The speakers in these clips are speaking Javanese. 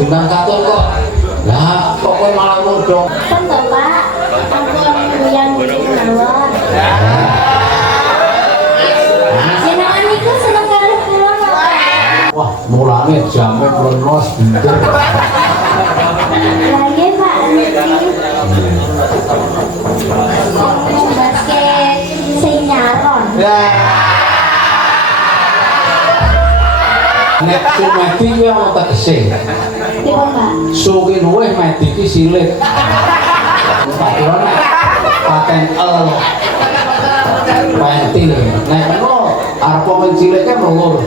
Sunan Katut kok. Lah, kok kowe malah ngono? Kan Bapak, ampun yang mawon. Jenengan niku seneng kali kula napa? Wah, mulane jame mlenos binter. Lah nggih Pak niki. Basket sinyaron. Nek sumati kuwi ana tegese. Pripun Pak? Suki luweh mati ki silit. Tak kira nek paten pentil. Nek ngono arep men cilike mlungur.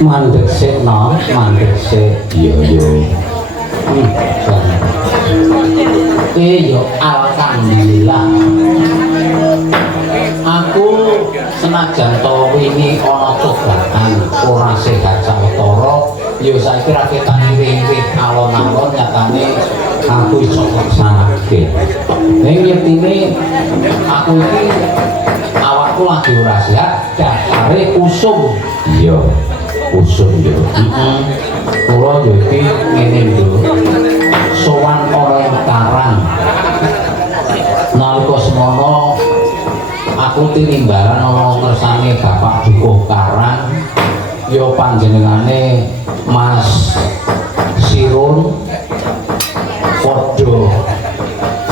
mandek sik no, mandek sik. Iya iya. Yo alhamdulillah. Aku senajan to wingi ana cobaan ora sehat sawetara, yo saiki ra ketan iring-iring alon-alon nyatane aku iso nglaksanake. Ning yetine aku iki awakku lagi ora sehat, dasare usum. Iya. Usum yo. Kula yo iki ngene lho. Sowan orang Karang. Nalika semono aku tinimbalan ana ngersane Bapak Dukuh Karang ya panjenengane Mas Sirun padha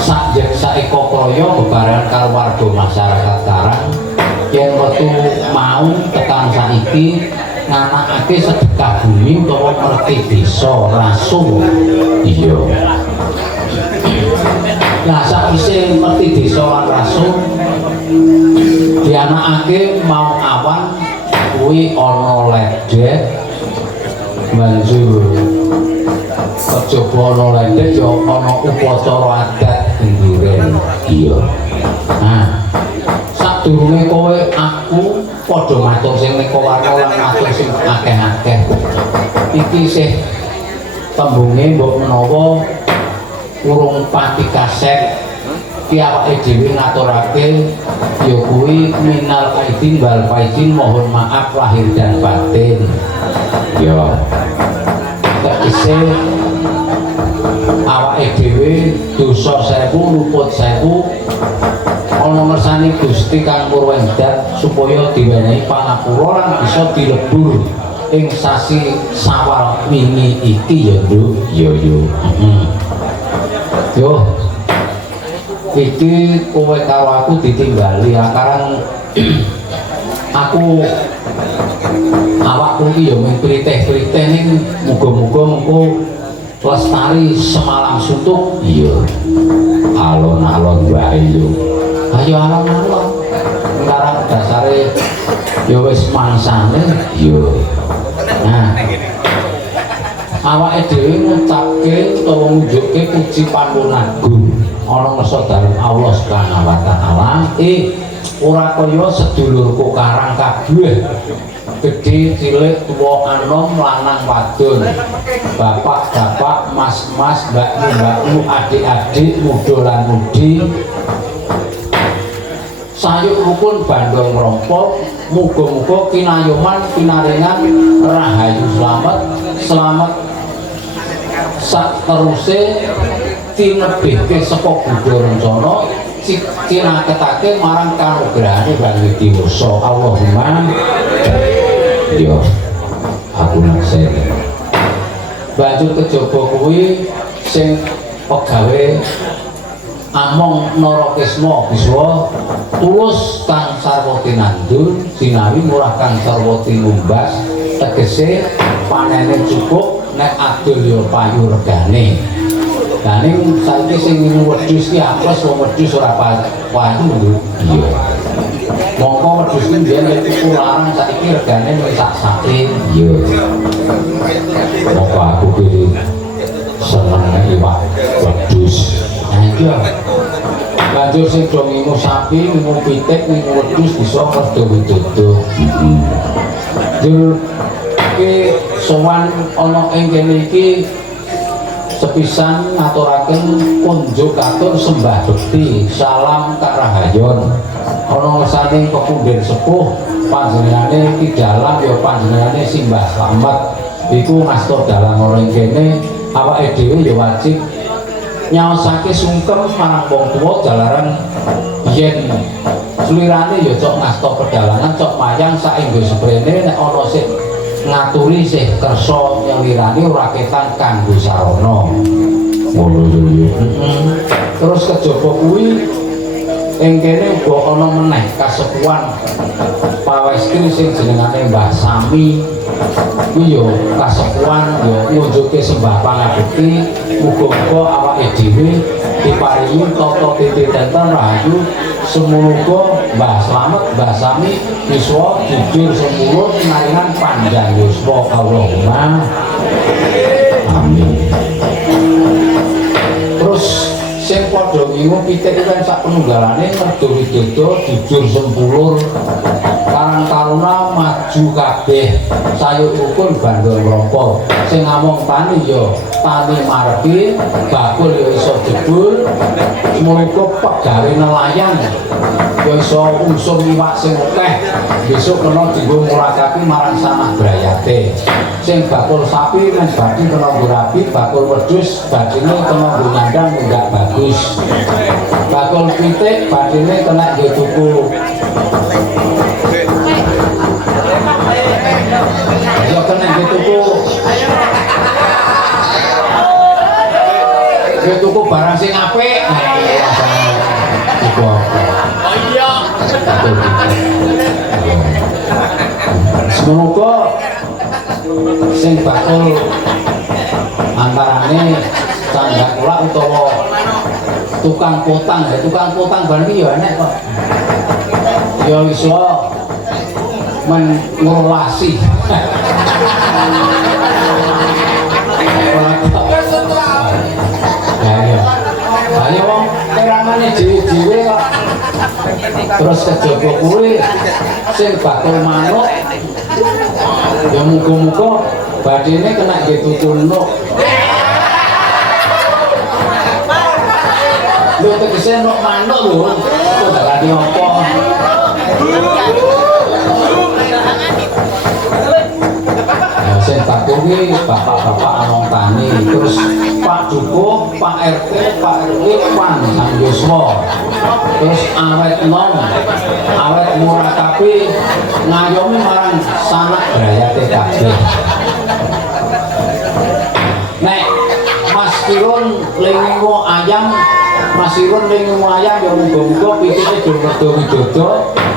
sajek saeko kaya bebarengan karo warga masyarakat Karang yen wektu mau tekan saiki nganakake sedekah bumi utawa ngerti desa rasung. Iya. Nah sakwise ngerti desa lan rasung dianakake mau awan kuwi ana ledek banjur kejaba ana ledek ya ana upacara adat nduren. Iya. Nah sadurunge kowe aku padha matur sing nika warna lan matur sing akeh-akeh iki sih tembunge mbok menawa urung pati kaset ki awake dhewe ngaturake ya kuwi minal aidin wal faizin, mohon maaf lahir dan batin. Ya tegese awake dhewe dosa 1000 luput 1000 ana ngersane Gusti Kang Purwendat supaya diwenehi pangapura lan bisa dilebur ing sasi Sawal wingi iki ya Nduk. Yo yo. Yo. Iki kowe karo aku ditingali akarang aku awakku iki ya mung pritih-pritih ning muga-muga mengko lestari semalam suntuk. Iya. Alon-alon wae yo. Ayo alon-alon ngarang dasare ya wis mangsane. Yo. Nah awake dhewe ngucapke utawa ngunjukke puji panuwun ana ngersa dalem Allah Subhanahu wa taala. Ora kaya sedulurku Karang kabeh gede cilik tuwa anom lanang wadon, bapak-bapak, mas-mas, mbak-mbakmu, adik-adik, muda lan mudi, sayuk rukun bandol ngrompok, muga-muga kinayoman kinaringan rahayu selamat sak teruse tinebihke saka Buddha rencana cinaketake marang kanugrahane Sang Widi Wasa. Allahumma yo aku nase banjur kejaba kuwi sing pegawe among Narakesma biswa tulus Kang Sarwati nandur sinawi murah Kang Sarwati ngumbas tegese panene cukup nek adul yo payu regane. Lah ning saiki sing minum wedhus ki apes wong wedhus ora payu lho. Iya. Mongko wedhus ki biyen tuku larang saiki regane wis sak-sake. Iya. Mongko aku ki seneng iwak wedhus. Nah iya. Banjur sing do ngingu sapi, ngingu pitik, ngingu wedhus bisa ngerdo-dodo. Jur ki sowan ana ing kene iki sepisan ngaturaken kunjuk katur sembah bekti salam karahayon ana ngersane pepunden sepuh panjenengane ki dalang ya panjenengane simbah slamet iku ngasta dalang ora ing kene awake dhewe ya wajib nyaosake sungkem marang wong tuwa jalaran yen slirane ya cok ngasta pedalangan cok mayang saenggo seprene nek ana sing ngaturi sih kersa nyelirani ora ketan kanggo sarana. Ngono yo. Terus kejaba kuwi ing kene uga ana meneh kasepuhan pawestri sing jenengane Mbah Sami. Kuwi yo kasepuhan yo ngunjuke sembah pangabekti muga-muga awake dhewe diparingi tata titi tenten rahayu semunuga Mbah Slamet Mbah Sami yuswa jujur sempurna pinaringan panjang yuswa Allahumma amin. Terus sing padha ngingu pitik kan sak penunggalane merdo widodo jujur sempulur karang taruna maju kabeh sayuk ukun bandul ngrompo sing ngomong tani ya tani margi bakul ya iso jebul muga pegawe nelayan ya iso usum iwak sing akeh besok kena dienggo murakapi marang sanah brayate sing bakul sapi men badi kena ngurapi bakul wedhus badine kena nggo nyandang enggak bagus bakul pitik badine kena nggo tuku ya kena nggo tuku barang sing apik oh iya semoga sing bakul antarane candhak kula utawa tukang potang bareng ya enek kok ya iso mengelolasi hanya wong terangannya dhewe-dhewe kok terus kejaba kuwi sing bakul manuk ya muga-muga badine kena ditutunuk lho tegese nok manuk lho kok dalane apa sing bakul kuwi bapak-bapak anong tani terus Pak Dukuh, Pak RT, Pak RW, Pan Sang Yuswa terus awet nom awet murakapi ngayomi marang sanak brayate kabeh nek Mas Irun lengingu ayam Mas Irun lengingu ayam ya muga-muga pitike do merdo widodo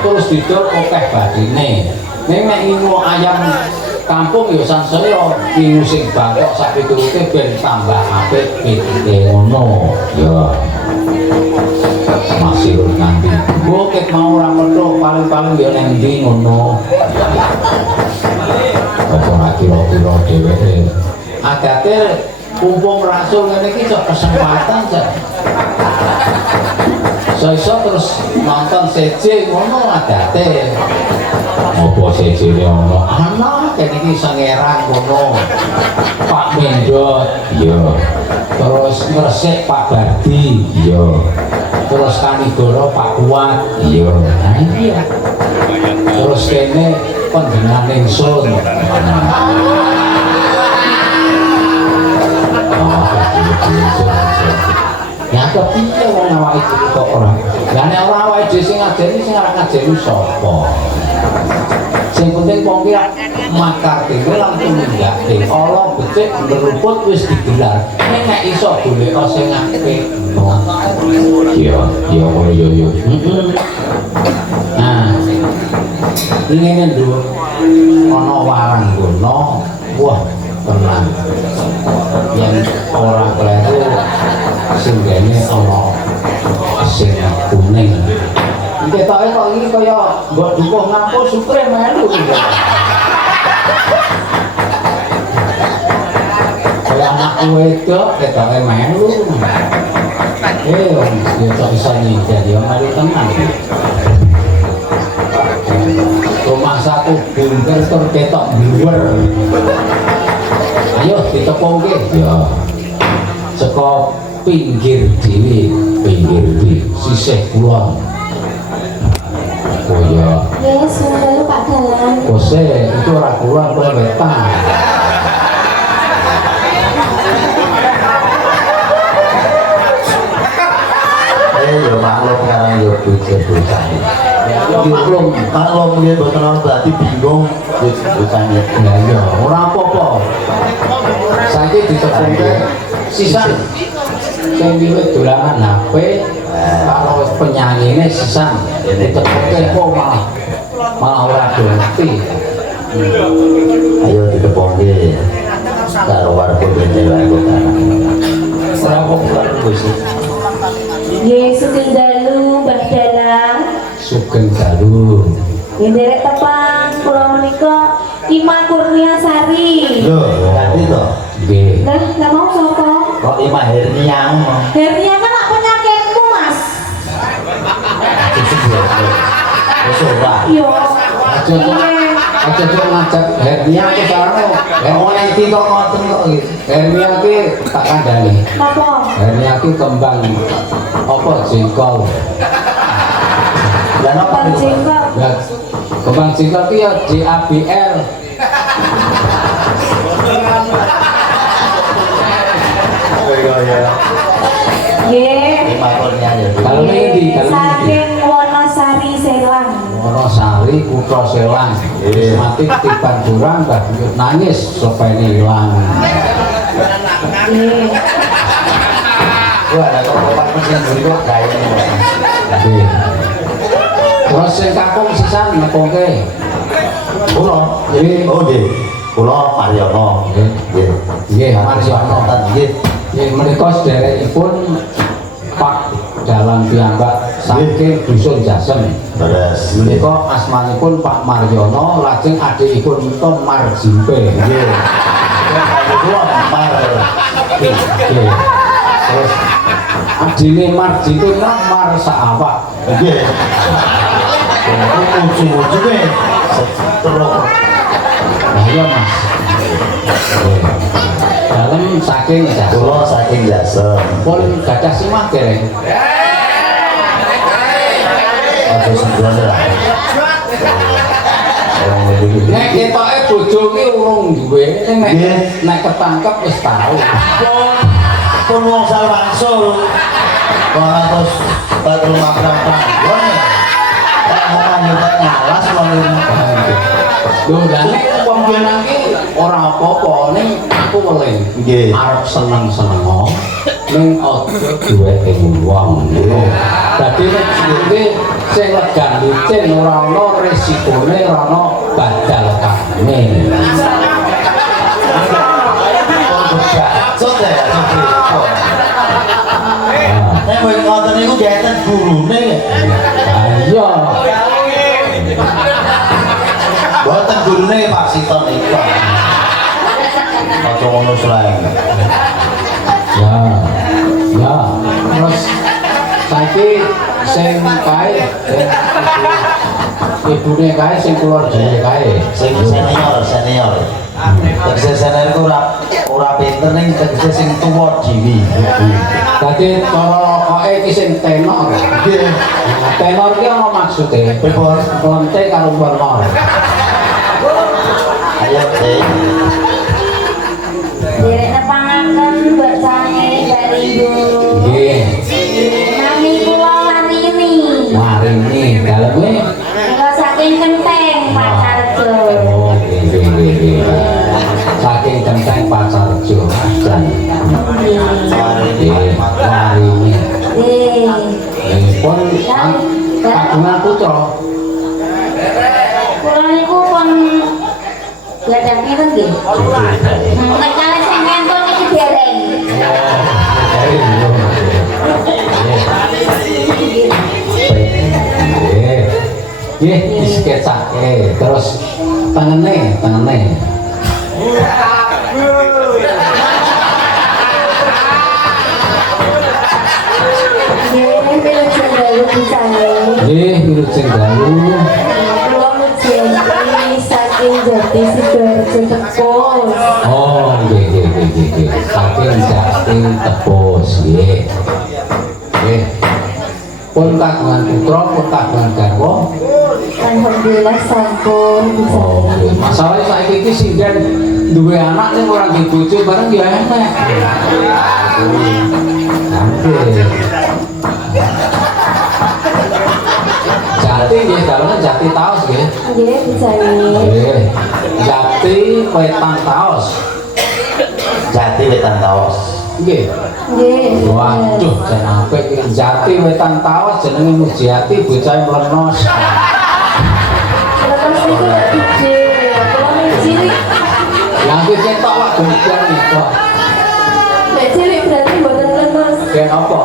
terus didol akeh badine nek ngingu ayam kampung ya sansaya ngingu sing bangkok sak piturute ben tambah apik pitike ngono ya masih nganti bukit mau ora metu paling-paling ya nang ndi ngono apa kira-kira dheweke adate kumpul rasul ngene iki cok kesempatan cok iso terus nonton CJ ngono adate apa CJ ne ono ana kene iki sangerang ngono Pak Mendot iya terus ngresik Pak Bardi iya terus Kanigoro Pak Kuat iya iya terus kene panjenengan ingsun ya kepiye wong awake dhewe kok ora ya nek ora awake dhewe sing ngajeni sing ora ngajeni sapa sing penting wong ki makar dhewe langsung ninggake ala becik ngeruput wis digelar nek iso golek sing apik iya iya ngono yo nah ngene lho ana warang gono wah tenang yang orang kleru sing gene ana sing kuning ketoke kok iki kaya mbok dukuh ngampur supre melu kaya anak wedok ketoke melu ya kok iso nyindir ya mari tenan rumah satu bunker tur ketok dhuwur ayo ditepungke ya saka pinggir dhewe pinggir di sisih kulon oh ya yes lalu Pak Dalang kose itu ora kulon kowe wetan ya maklum sekarang ya bocah-bocah maklum kalau mungkin boten berarti bingung bocahnya ya ora apa-apa saiki ditepungke sisan sing wiwit dolanan HP kalau penyanyine sisan ditepungke kok malah ora ngerti ayo ditepungke karo warga dene wae kok ora apa-apa wis Nggih, sugeng dalu Mbah Dalang. Sugeng dalu. Nggih derek tepang kula menika Ima Kurniasari. Lho, ganti to. Nggih. Lah mau sapa? Kok Ima Hernia ngono. Hernia kan nak penyakitku, Mas. Wis ora. Yo. Aja ngajak hernia ke sarane. Ora iki kok ngoten kok iki. Hernia ki tak kandhani. Napa? Hernia ki kembang apa jengkol. Lah napa niku? Jengkol. Ya, kembang jengkol ki ya JABL. Nggih. Ima Kurnia ya. Kalau ini kalau ini Saking Wonosari Selang. Wonosari Kutha Selang. Iya. Mati tiban jurang Mbah Buyut nangis sopene ilang. Nggih. Wah, ada kok mesin buri kok gawe niku. Nggih. Terus sing kampung sisan ngepongke. Kula, Nggih. oh nggih. Kula Mariono. Nggih. Nggih. Nggih, Mariono. Nggih. Nggih menika sederekipun Pak Dalang piyambak saking dusun Jasem. Beres. Menika asmanipun Pak Mariono, lajeng adikipun menika Marjimpe. Nggih. Kula Mar. Nggih. Terus adine Marjimpe Mar saawak. Nggih. Ujung-ujunge terus. Nah iya Mas. Nggih. Dalem saking Jasem. Kula saking Jasem. Pun gadah simah dereng. Aja sembrone lah. Nek ketoke bojo ki urung duwe, ning Nggih. nek ketangkep wis tau. Pun wong salwangsul. Ora terus baru makan panggon. Ora nyuwun ngalas wong Lho lah nek wong jeneng ki ora apa-apa ning aku weling. Nggih. Arep seneng-seneng ning aja duweke wong. Dadi nek iki sing legan licin ora ana resikone ora ana badal kane. Sote ya, nek kowe ngoten niku dieten gurune. Iya. Boten gurune Pak Siton niku. Aja ngono selae. Ya. Ya. Terus saiki sing kae ibune kae sing keluargane kae. Sing senior. Tegese senior iku ora pinter ning tegese sing tuwa dhewe. Dadi cara koke iki sing tenor. Nggih. Tenor ki ana maksude. Pripun? Lonte karo tenor. Ayo teh. Derek nepangaken Mbak Sange dari Ibu. Nggih. Nami kula Marini. Marini daleme. Kula saking Kenteng Pacarjo. Oh, nggih. Saking Genteng Pacarjo. Jan. Nggih. Marini. Pun kagungan putra. Kula niku pun gadah pinten nggih? Nek kalih sing ngenton iki dereng. Nggih, disketsake. Terus tengene. Nggih, wilujeng dalu pisange. Nggih, wilujeng dalu. Kula mujeng saking Jati Sidoarjo Tepus. Oh, nggih. Saking Jati Tepus, nggih. Nggih. Pun kagungan putra, pun kagungan garwa. Alhamdulillah sampun bisa. Oh, nggih. Masalahnya saiki iki sinden duwe anak ning ora nggih bojo bareng ya enak. Nggih. Jati nggih, dalane Jati Taos nggih. Nggih, bisa Nggih. Jati Wetan Taos. Jati Wetan Taos. Nggih. Nggih. Waduh, jan apik iki Jati Wetan Taos jenenge Mujiati bocah mlenos. Lepas niku lek gede, kula ning cilik. Yang iki ketok wak gemedan iki. Lek cilik berarti mboten lemes. Gen apa?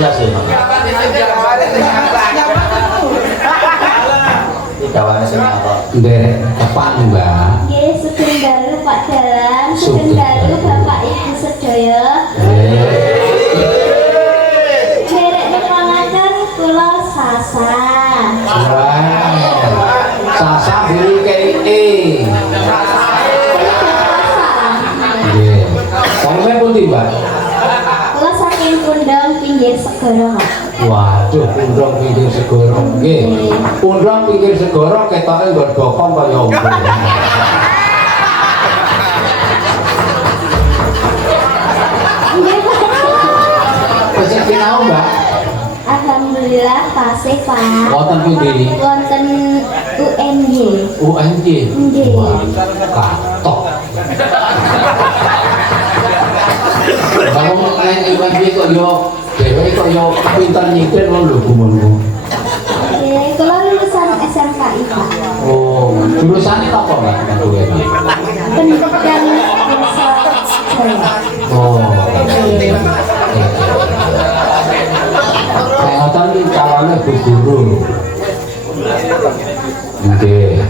sebelah sini. Kawan apa? Nderek tepak Mbak. Nggih, sugeng dalu Pak Dalang, sugeng dalu Bapak Ibu sedaya. Derek nepangaken kula Sasa. Wah. Sasa diri KE. Nggih. Sampe pundi, Mbak? Kula saking Pundong pinggir segara. Waduh, Pundong pinggir segara. Nggih. Pundong pinggir segara ketoke nggon bokong kaya opo. Nggih, Pak. Wis sinau, Mbak. Alhamdulillah tasih Pak. Wonten pundi? Wonten UNY. UNJ. Nggih. Wah, katok. Kalau main UNJ kok yo dhewe kok yo pinter nyikir ngono lho gumunmu. Nggih, kula lulusan SMKI Pak. Oh, jurusannya apa, Mbak? UNJ. Pendidikan Desa Jaya. Oh. Kayak ngoten iki calone Bu Guru. Nggih.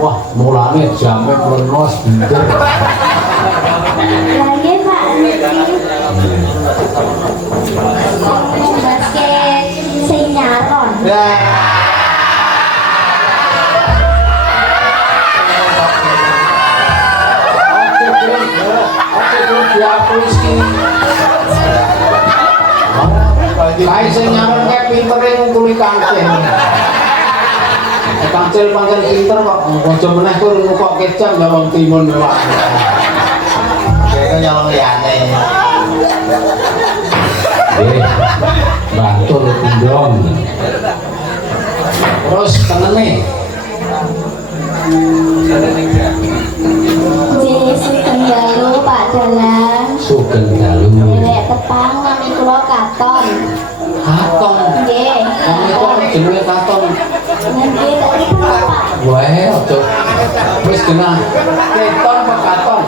Wah, mulane jamin lenos bintir. Lah nggih Pak niki basket sing nyalon. Kae sing nyalon kae pintere ngungkuli kancil. Kancil pancen pinter kok aja meneh kur ngukok kecap ya wong timun wae. Kayaknya nyolong liyane. Bantul Pundong. Terus tenene. Nggih, sugeng dalu Pak Dalang. Sugeng dalu. Derek tepang nami kula Katon. Katon. Nggih. Wong itu jenenge Katon. Nggih, tapi Pak Wae aja. Wis genah. Keton apa Katon?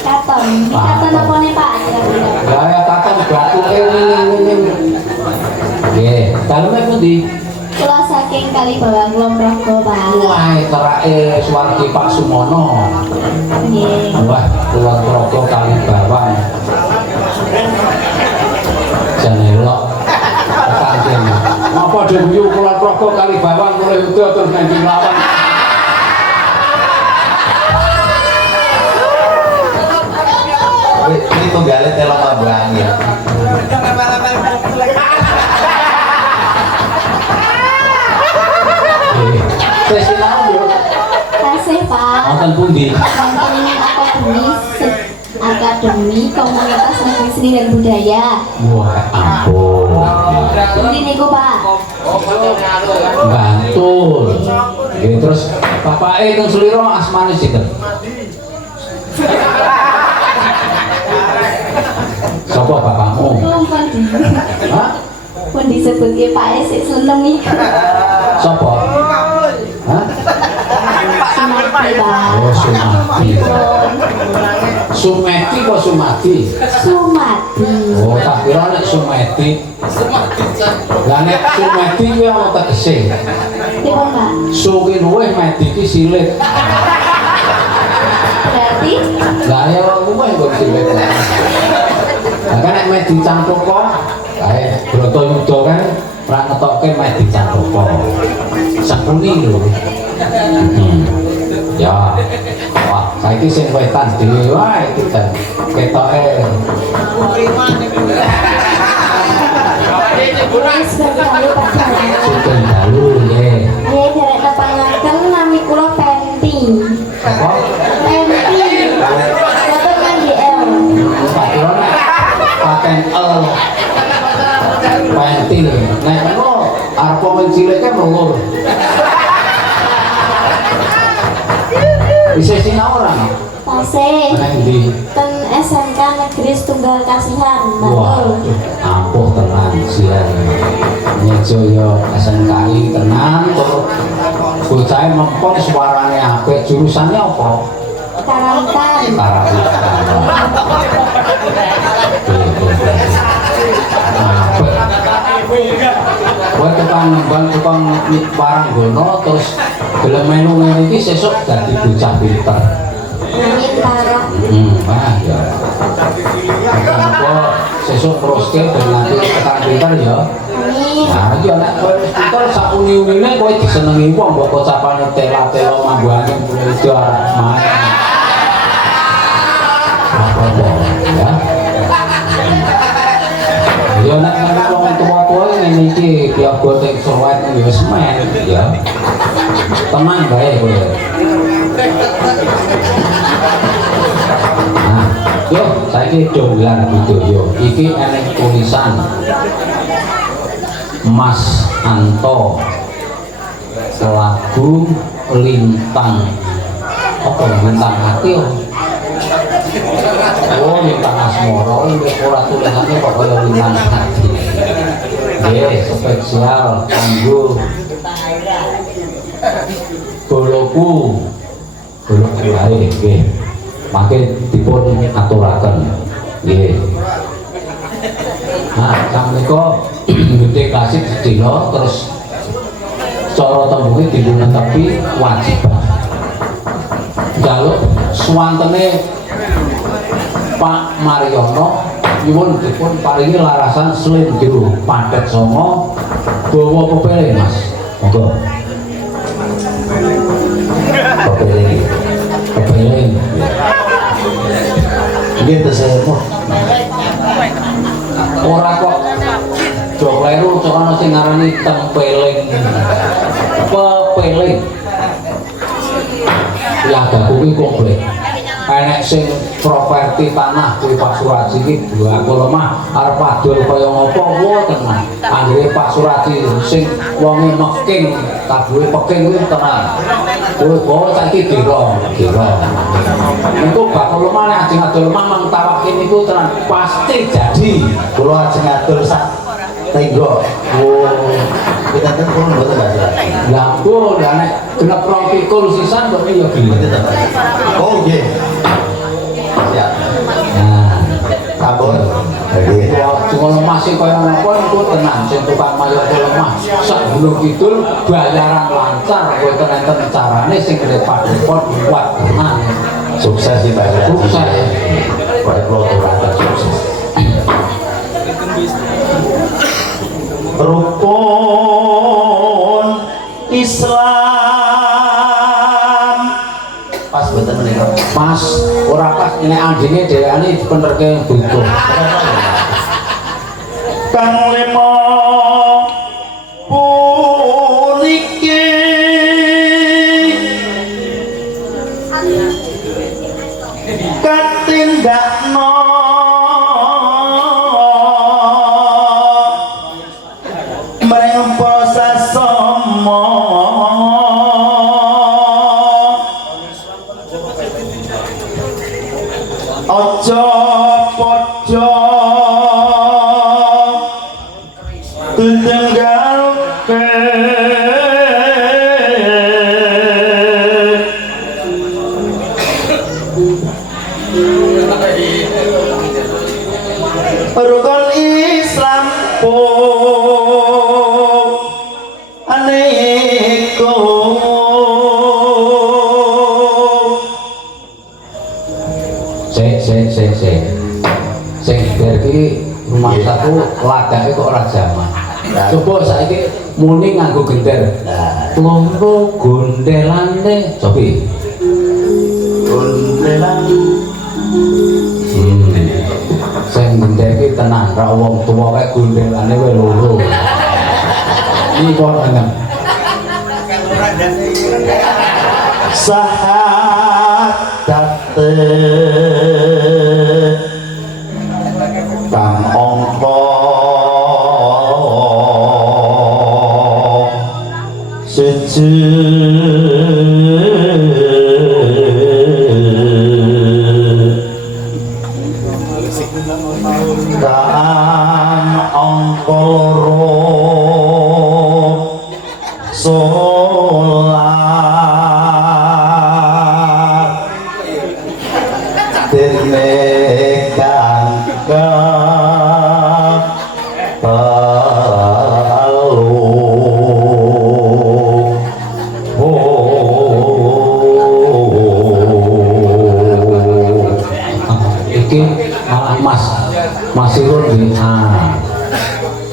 Katon. Katon apa nih Pak? Kira-kira. Gaya Katon batuke wiling-wiling. Nggih, daleme pundi? Kula saking Kali Bawang Lombrogo Pak. Wah, terake Suwardi Pak Sumono. Nggih. Wah, Kulon Progo Kali Bawang. Janelok kantin. Apa dhewe Kulon Progo Kali Bawang mulai udah terus nang lawan. Ini tunggale telo mabang ya. Wis sinau lho. Tasih Pak. Wonten pundi? Wonten Akademi Komunitas Negeri Seni dan Budaya. Wah, ampun. Pundi niku Pak? Bantul. Nggih, terus bapake teng Sliro asmane sinten? Sapa bapakmu? Hah? Pun disebutke Pak Esik seneng iku. Sapa? Hah? Sumati Pak. Oh, Sumati. Sumeti kok Sumati? Sumati. Oh, tak kira nek Sumeti. Lah nek Sumeti kuwi ana tegese. Pripun Pak? Su ki luwih medi ki silit. Berarti Lah ya wong luwih kok silit. Lah kan nek medi cangkoko, kae Bratayuda kan ora ngetokke medi cangkoko. Sakuni lho. Ya. Wah, saiki sing wetan dhewe wae iki kan ketoke. wis berkali Pak Dalang. Sugeng dalu nggih. Nggih, derek tepangaken nami kula Penti. Apa? Penti. Boten ngangge L. Tak kira nek paten L. Pentil. Nek ngono arep men cilike mlungur. Bisa sinau ora? Tasih. Nang ndi? Ten SMK Negeri Tunggal Kasihan, Wah, Bantul. ampuh tenan sian. Nyejoyo SNKI tenan tur bocahe mempon suarane apik. Jurusannya apa? Karantan. Apik. Kowe tukang nembang tukang barang gono terus gelem melu ngene iki sesuk dadi bocah pinter. Amin Pak. Nah ya. Apa sesuk teruske ben nanti tekan pinter ya. Amin. Nah, iki nek kowe wis pinter sak uni-unine kowe disenengi wong mbok kocapane tela-tela mambu angin itu arek main. Apa ya? Ya nek wong tua-tua ngene iki piyaga teng suwet ya wis men ya. Tenang bae kowe. Nah, yo saiki donglan budaya iki enek tulisan Mas Anto lagu Lintang apa Lintang Hati oh Lintang Asmoro ini ora tulisannya kok kaya Lintang Hati spesial kanggo boloku ae nggih mangke dipun aturaken nggih. Nah, sampeyan gede kasih sedina terus cara tembunge dilunetepi wajib. Jaluk swantene Pak Mariono nyuwun dipun paringi larasan slendro padet songo bawa pepele Mas. Monggo. Pepele. Nggih to saya Ora kok do kleru cok ana sing ngarani tempeling. Pepeling. Ya gak kuwi komplek. Enek sing properti tanah kuwi Pak Suraji iki aku lemah arep adol kaya ngopo wo tenan. Anggere Pak Suraji sing wonge meking kabuhe peking kuwi tenan. Kuwi kok saiki dira. Niku bakal lemah nek ajeng adol lemah mang tawakin niku tenan pasti jadi. kula ajeng atur sak tenggo. Oh, kita kan kula mboten Mas. Lah kok nek genep 20 sisan kok ya gini. Oh nggih. Ya. Nah, Sampun. Nggih. cuma lemah sih kaya napa niku tenan sing tukang mayat lemah sak gunung kidul bayaran lancar kowe enten carane sing repot-repot kuat tenan. Sukses di Pak. Sukses. Baik kula aturaken sukses. Rukun Islam pas betul menika. Pas ora pas nek andine dhewekane dipenerke butuh. Kang lima puniki katindakno mring proses sama aja padha tunggalke rukun Islam aneko sing iki rumah satu ladake kok ora jaman. Coba saiki muni nganggo gender. Loro gondelane cobi. gondelan Sing gender iki tenan ra wong tuwa kae gondelane wae loro. Iki kok enem. sahadat kang angka siji kang angka loro solat dene kang iki malah Mas Irun nggih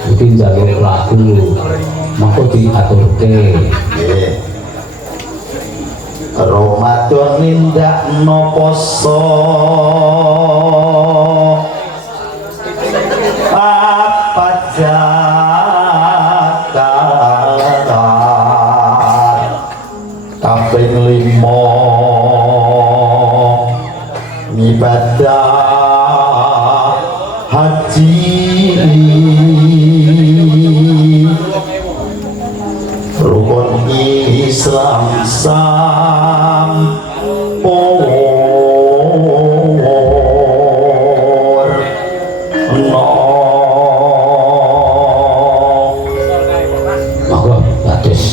iki njaluk lagu monggo diaturke. Nggih. Ramadan nindakno poso apa jakaran kaping 5 ibadah haji rukun Islam Monggo dados.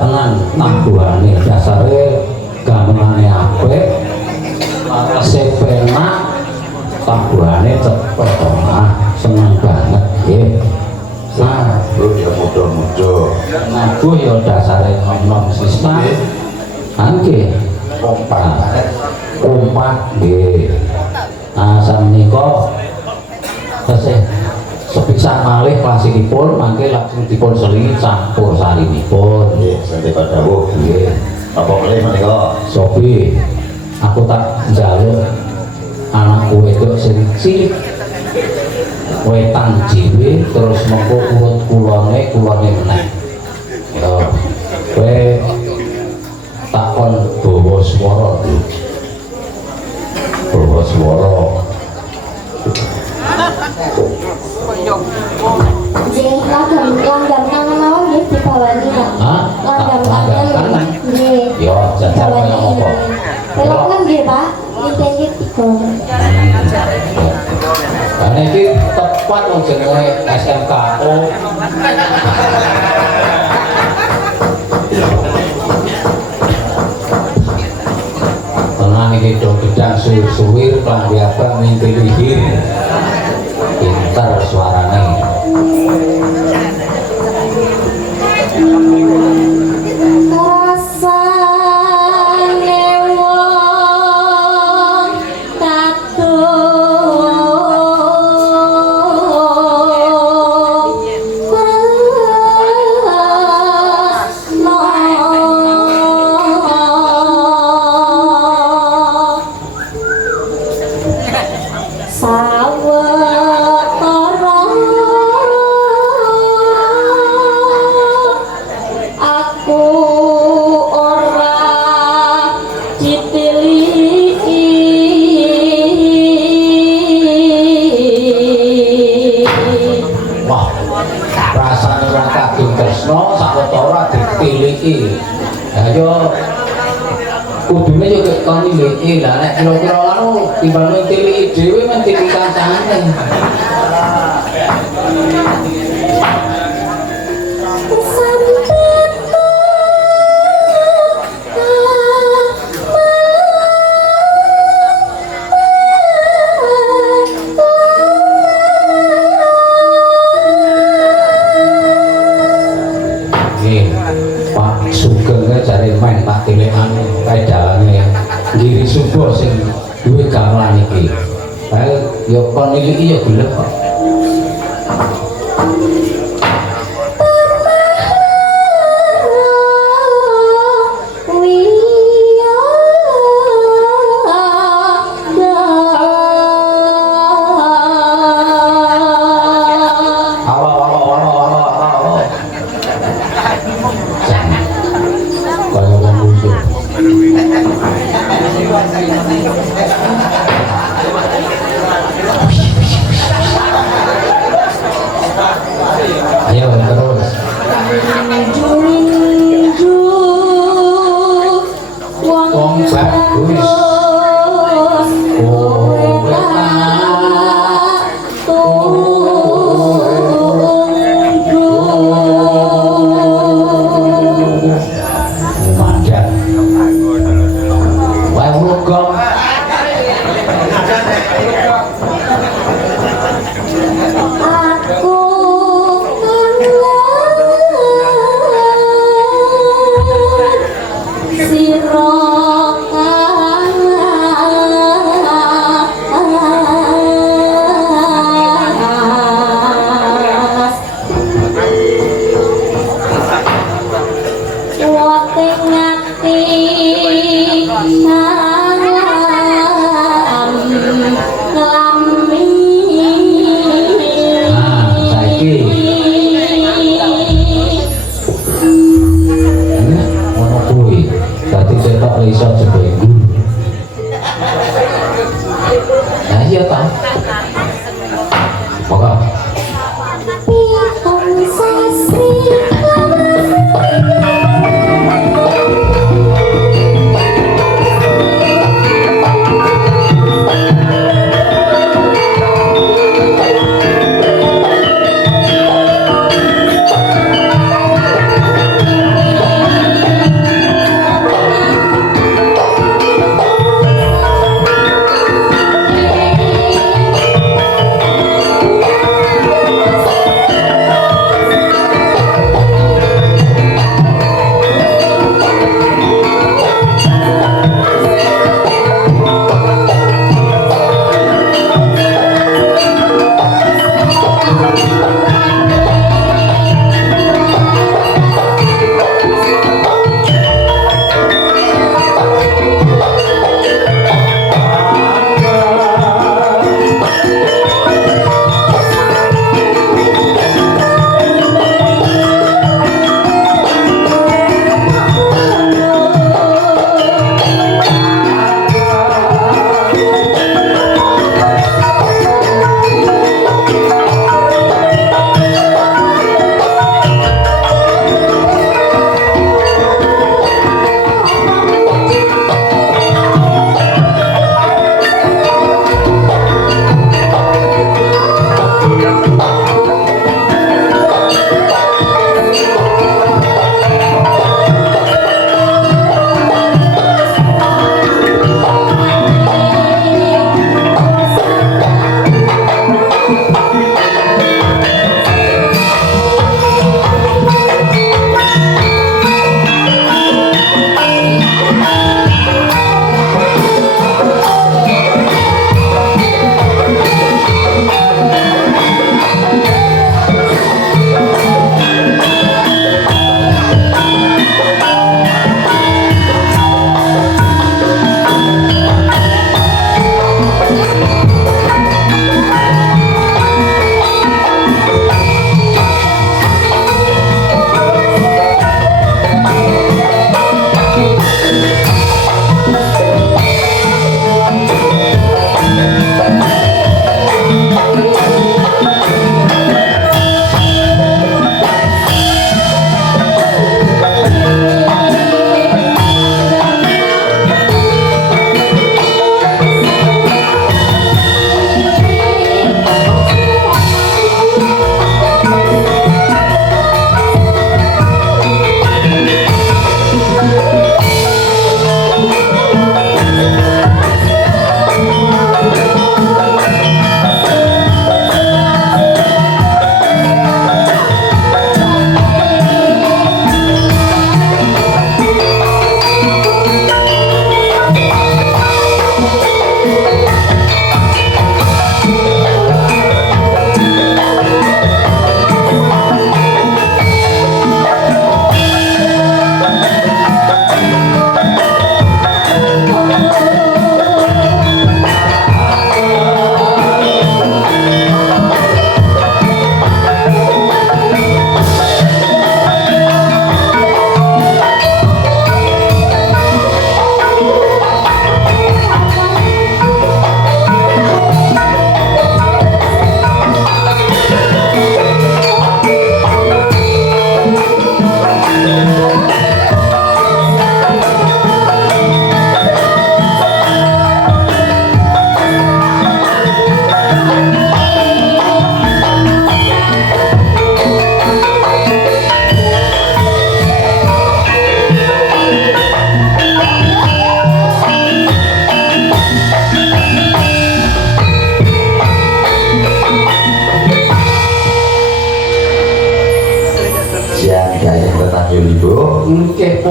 tenan tangguhane dasare gampangane apik sepenak tangguhane cepet seneng banget nggih. Nah, ya mudah-mudah nabuh ya dasare nom sista nggih kompak nggih. Nah samenika tesih sepisan malih klasikipun mangke langsung dipun selingi campur sarinipun. nggih santai padawuh Nggih. apa meneh menika Sopi, aku tak njaluk anakku wedok sing cilik wetan dhewe terus mengko urut kulone meneh. Ya, kowe takon bawa swara lho. Bawa swara. Nggih, langgam tangan mawon nggih dibawani, Pak. Hah? Langgam Langgam tangan? tangan. Nggih. Ya, jajan Bawani kaya apa? Pelokan nggih, Pak. Niki tiga. Karena ini tepat wong jenenge SMKO. Tenang iki dong gedang suwir-suwir klambi abang minti lihir. Pinter suarane. Rasane wong aku ora dipilih. Wah, rasane wong kadung tresno sawetara dipiliki. Lah yo kudune yo kon miliki. Lah nek kira-kira anu timbang miliki dhewe men miliki kancane. Pak Sugeng jare main tak tilekan kae dalane ngiri subuh sing duwe gamelan iki. Kae yo kon miliki yo gelem kok. Kaya wong mundur. Ayo terus. Wong bagus. Manjat. Wae rugong. Aku kangen sira Mas. Wate ngati nglami. Nah, saiki ono kuwi. Dadi cetok iso jebenggu. Nah iya ta. Pokok Pitung sasi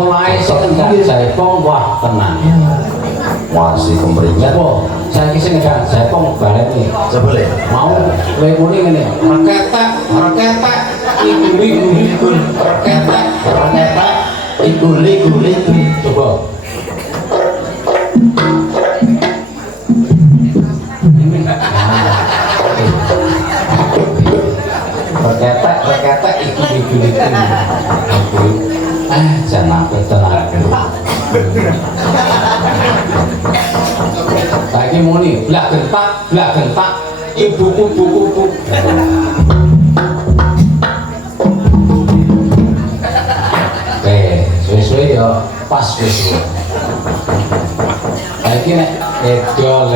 mulai sing Jaipong wah tenang. Masih kemeringat. Apa? Saiki sing Jaipong baleni. Sebelum Mau lemune ngene. Reketek, reketek, iku reketek, reketek, iku. Coba. Reketek, iku. Jangan aku tenang. Saiki muni, blak gentak, ibu. Suwe-suwe ya pas wis. Saiki nek ledol.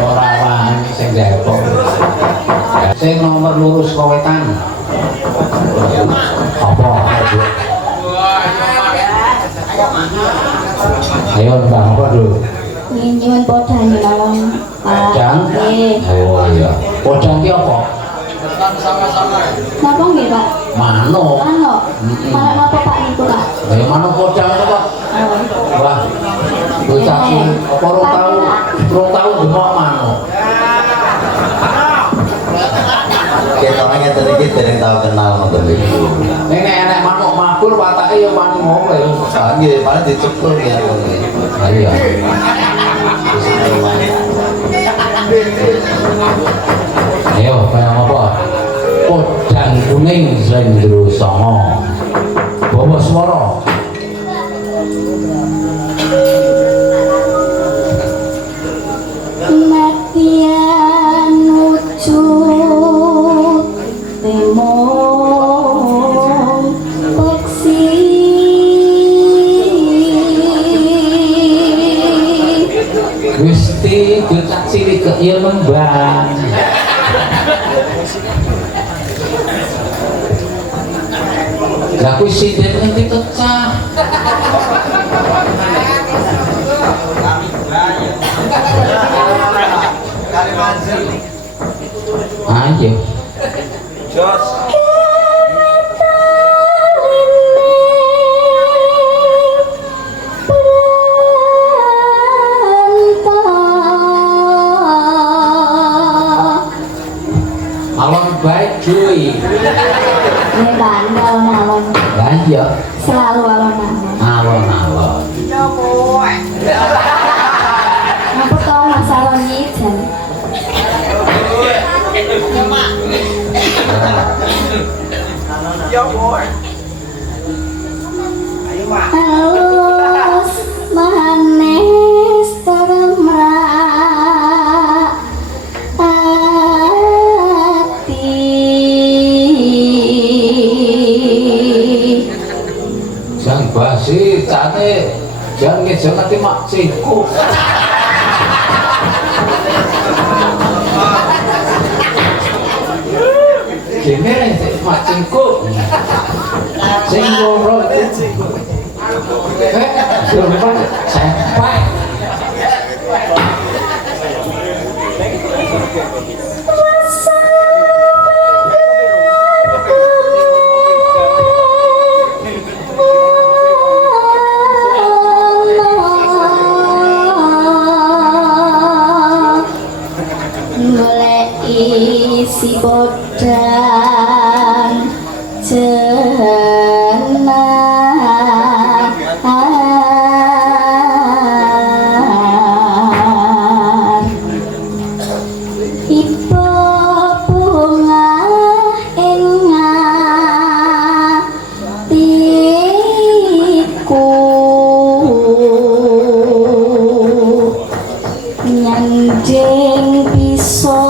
Ora paham sing Jaipong. Sing nomor lurus kawetan. Apa? Ayo Mbak, apa dulu? Nyuwun podhan nyuwun. Podhang? Oh iya. Podhang ki apa? Napa nggih, Pak? Manuk. Manuk. Manuk napa Pak niku, Pak? Ya manuk podhang itu, Pak. Wah. Bocah apa rong tau gemok manuk. kita ngeten iki dereng tau kenal ngoten niku. Nek enek manuk mabur watake ya wani ngopo ya. Ah nggih, paling dicepul ya. Iya. Ayo, kaya apa? Podhang kuning Slendro Songo. Bawa swara. Matian wujud temong peksi Gusti getak cilik ke ieu lembang. Lah kuwi sidet nanti pecah. Ayo. Jos. Alon baik cuy. Ini bandel alon. Lah iya. Selalu alon-alon. Alon-alon. Apa tau Mas Alon nyijen? Halus manis teremrak hati. Jangan basi, cate. Jangan ngejar nanti mak ciku. Gini mak ciku. Sing loro itu. Belum sampai. Isi podhang jenengan ibu bunga ing atiku nyanjing bisa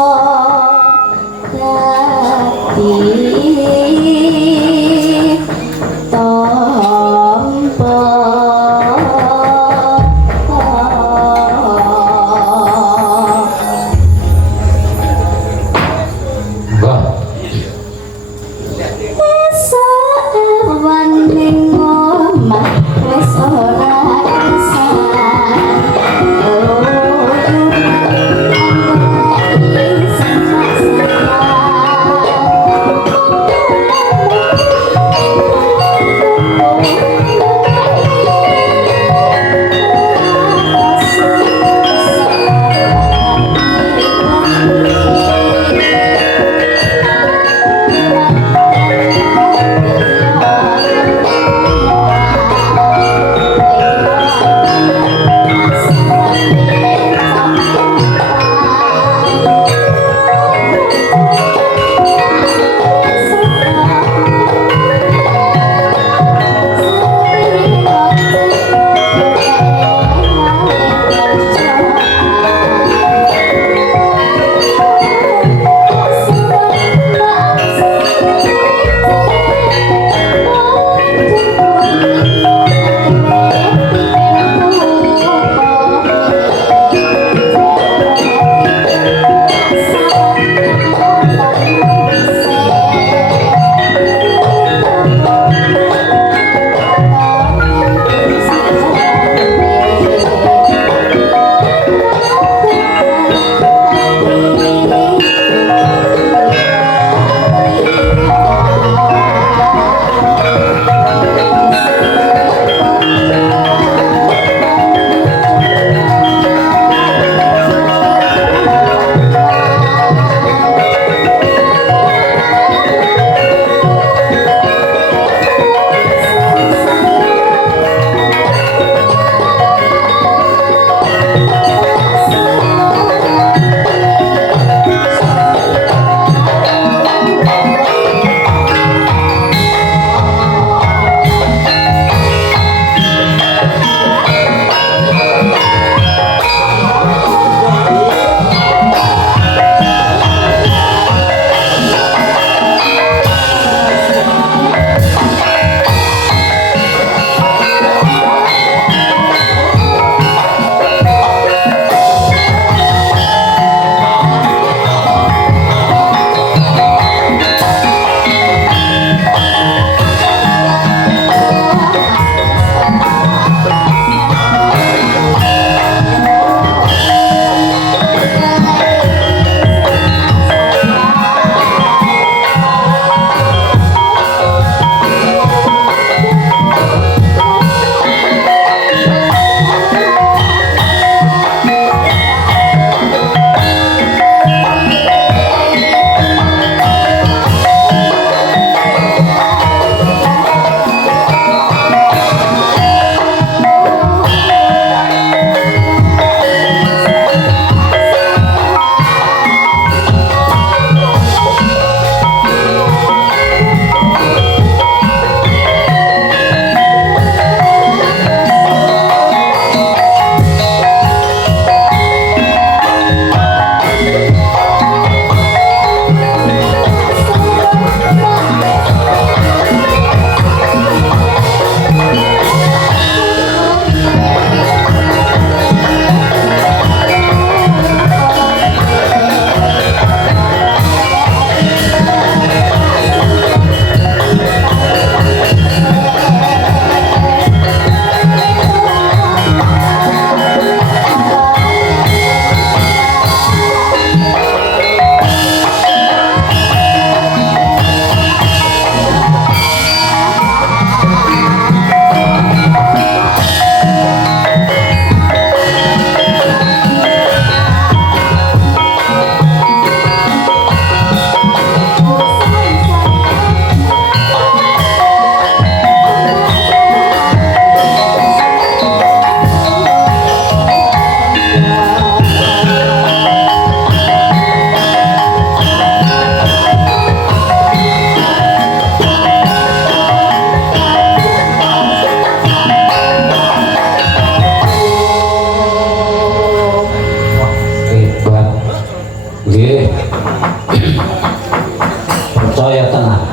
percaya tenang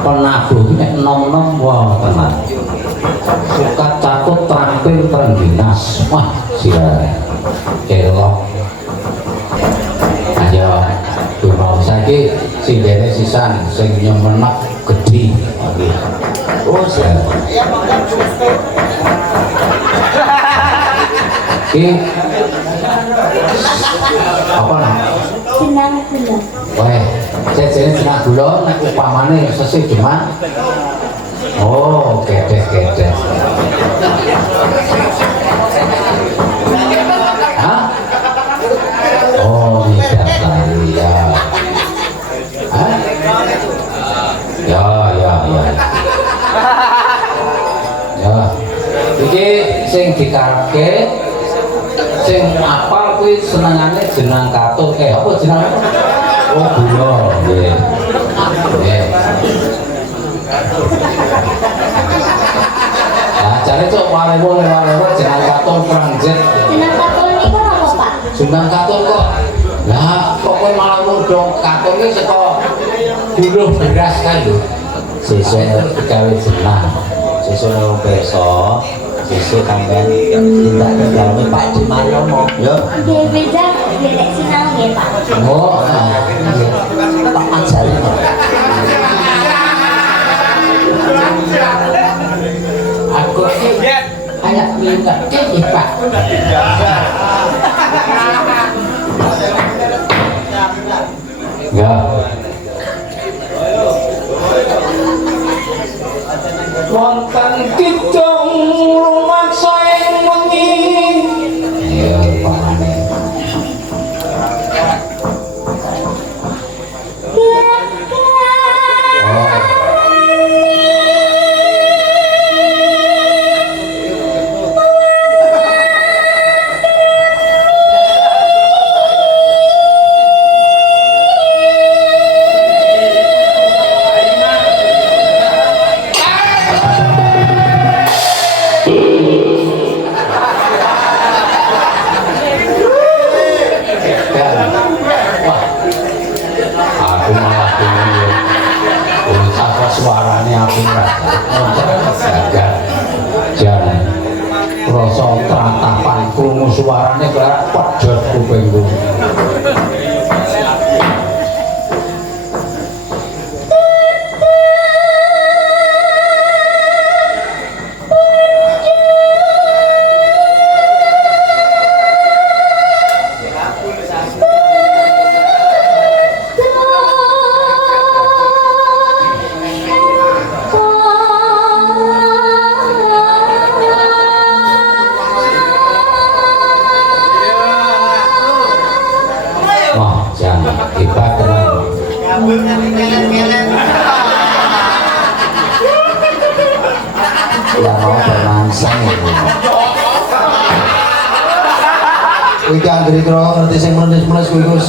penabuh nek nom-nom wah tenang suka cakut terampil terengginas wah sila elok ayo dumau saiki sing dene sisan sing nyemenek gedhi Oh, siap. iki apa namanya Jenang gula. weh jejene jenang gula nek upamane sesih deman oh gedhe-gedhe hah oh tidak lagi ya hah ya ya iki sing dikarepke sing apal kuwi senengane jenang katut apa jeneng oh gula nggih nggih nah jare cok walewo jenang katut prangjet Jenang katul niku apa, Pak? jenang katut kok lah kok kowe malah nuduh katut iki saka gula beras kan lho Sesuk digawe jenang sesuk nang besok sesuk sampean tindak digawe Pak Di Mariono yo Nggih beda gelek sinau nggih, Pak. oh tak ajari aku anak minta jadi Pak ya wonten kidung lumaksa ing wengi ya pahane aku malah pengen apa suaranya aku jaga jangan rasa tratapan krungu suaranya kayak pedot kupingku wah jangan hebat teman yang mau bermansang iki anggere kro ngerti sing menes-menes kuwi Gus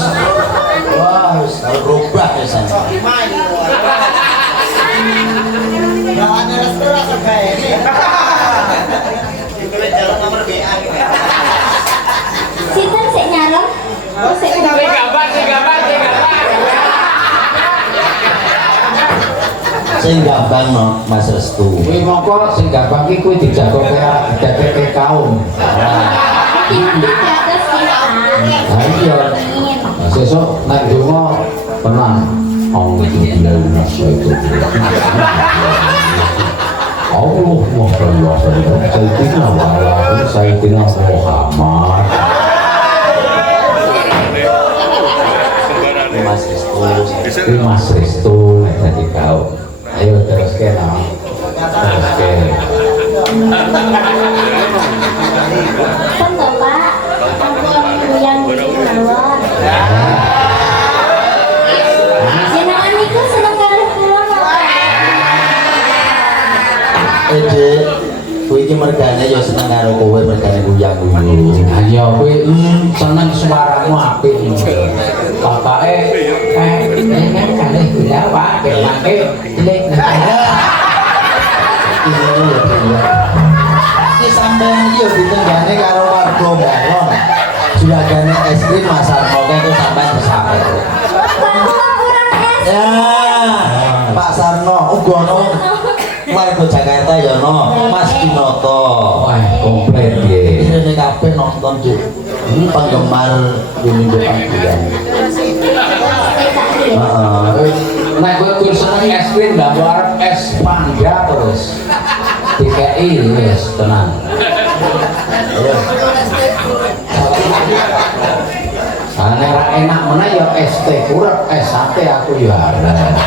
wah wis berubah pisan Sinten sik nyalon? Oh, sik sing gampang no Mas Restu kuwi mongko sing gampang iki kuwi dijaga kaya dadeke kaum Pindah atas kita. nah iya nah, sesuk nek donga tenang Alhamdulillah Allah Sayyidina Muhammad Sayyidina Muhammad Mas Restu ini Mas Restu jadi kau ayo terus ke terus ke Kan toh, Pak. Ampun yang mawon. Jenengan niku seneng kali kula napa? Dek kuwi iki mergane ya seneng karo kowe mergane guyang-guyu ayo kowe seneng suaramu apik bapake enak kali gula Pak kemake cilik iki sampean iki yo ditenggane karo warga Baron juragane es krim Mas Armoke ku sampean bersama penggemar Yuni Panggilan. Nek kowe kuwi seneng es krim mbak arep es panda terus. DKI wis tenang. Ane ra enak meneh ya es teh kurep, es sate aku ya arep.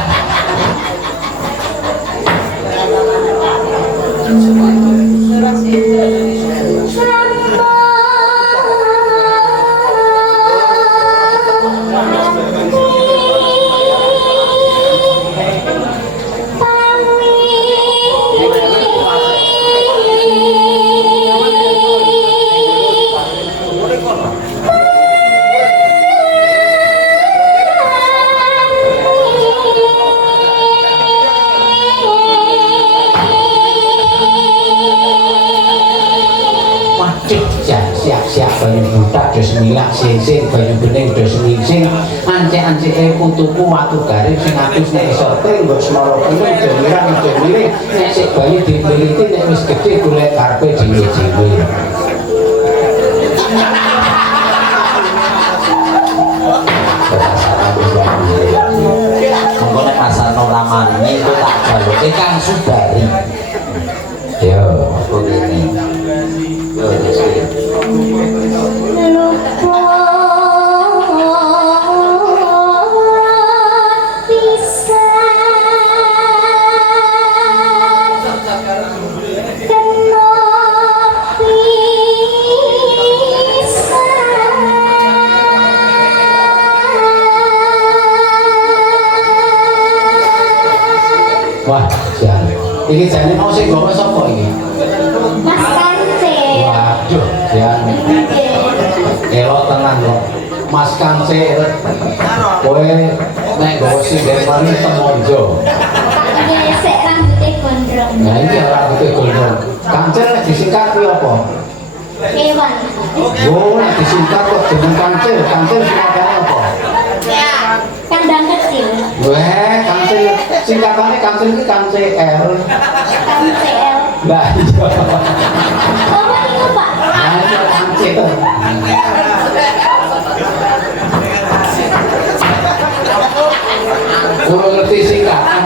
Siap-siap banyu butak dos milak sing banyu bening dos sing ancek-anceke putuku watu garing sing atus nek iso teng mbok semaro kene jemiran jemire nek sik banyu dipeliti nek wis gedhe golek karepe dhewe-dhewe. Mengko nek pasar Noramani itu tak jaluke Kang Subari. Yo, aku ini. Yo, Wah, jan. Iki jane mau sing gawe sapa iki? Mas Kancil. Waduh, jan. Elok tenan kok. Mas Kancil. Kowe nek gawe sing mari temonjo. Pakai sik rambutnya gondrong. Nah, iki rambutnya gondrong. Kancil nek disingkat kuwi apa? Hewan. Oh, nek disingkat kok jeneng Kancil. Kancil singkatane apa? Kandang kecil. Weh, Kancil singkatannya Kancil iki KCL. KCL. Lah iya. Apa itu Pak? Nah, itu Kancil. Kurang ngerti singkatan.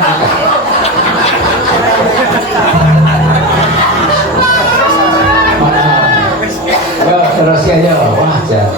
Yo, terus aja. Wah, jan.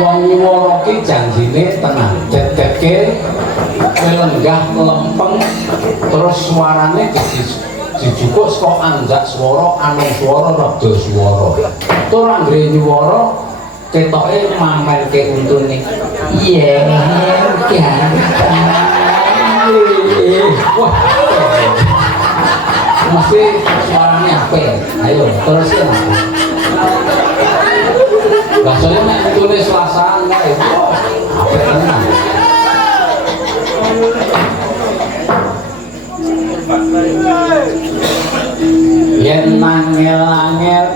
Wong woro ki janjine tenang, dedeke lenggah lempeng terus suarane dijupuk saka anjak swara anung swara rada swara. Tur anggere nyuwara ketoke mamelke untune. Yen ganteng. Wah. Mesti suarane apik. Ayo terusin. Bahasanya nek untune selasaan kae. Apik tenan. Yen nangel-angel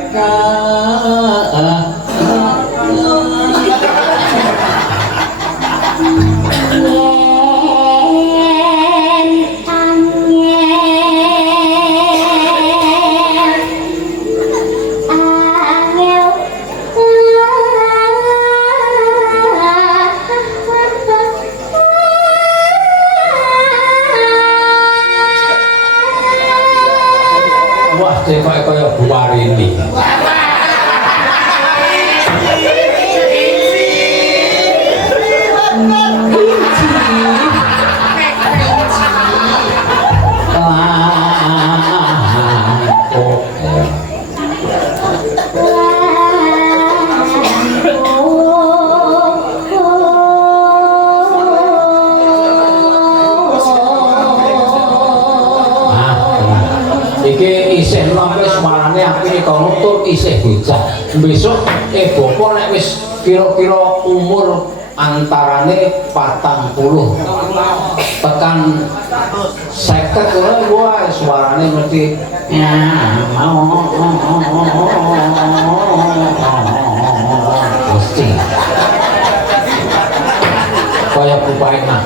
wah cewek kaya Buarini. Iki isih lampe suarane apike kono tur isih bocah. Besok bapak nek wis kira-kira umur antarane 40 tekan 50 wah suarane mesti mesti kaya bupaina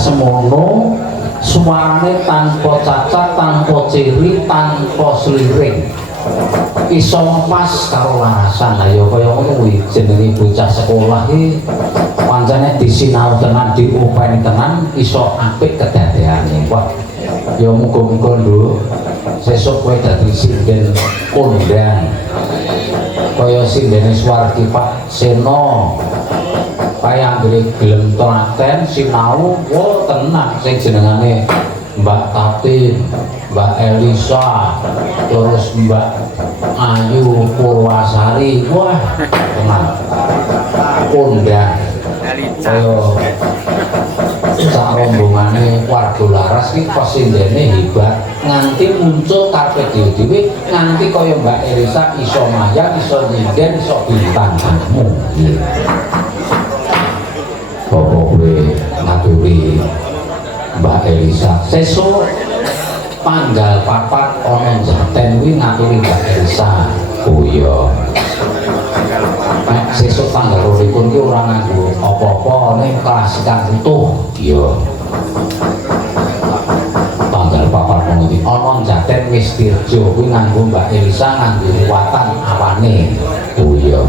semono suarane tanpa cacat, tanpa ciri, tanpa sliring iso pas karo larasan. Ayo kaya ngono kuwi jenenge bocah sekolah iki pancene disinau tenan, diupeni tenan, iso apik kedadeane. Wah ya muga-muga lho sesuk kowe dadi sinden kondang kaya sindene Suwardi Pak Seno kaya anggere gelem telaten sinau wo tenang sing jenengane Mbak Tatin, Mbak Elisa, terus Mbak Ayu Purwasari, wah tenang kondang kaya sak rombongane warga laras iki pasindene hebat nganti muncul kabeh dhewe-dhewe nganti kaya Mbak Elisa iso maya, iso nyinden, iso bintang tamu. Bapak kowe ngaturi Mbak Elisa sesuk tanggal 4 ana Jaten kuwi ngaturi Mbak Elisa. Oh iya. Nek sesuk tanggal 22 ki ora nganggo apa-apa ning kelas kang utuh. Iya. wis dirjo kuwi nganggo Mbak Elisa nganggo ruwatan awane. Oh iya.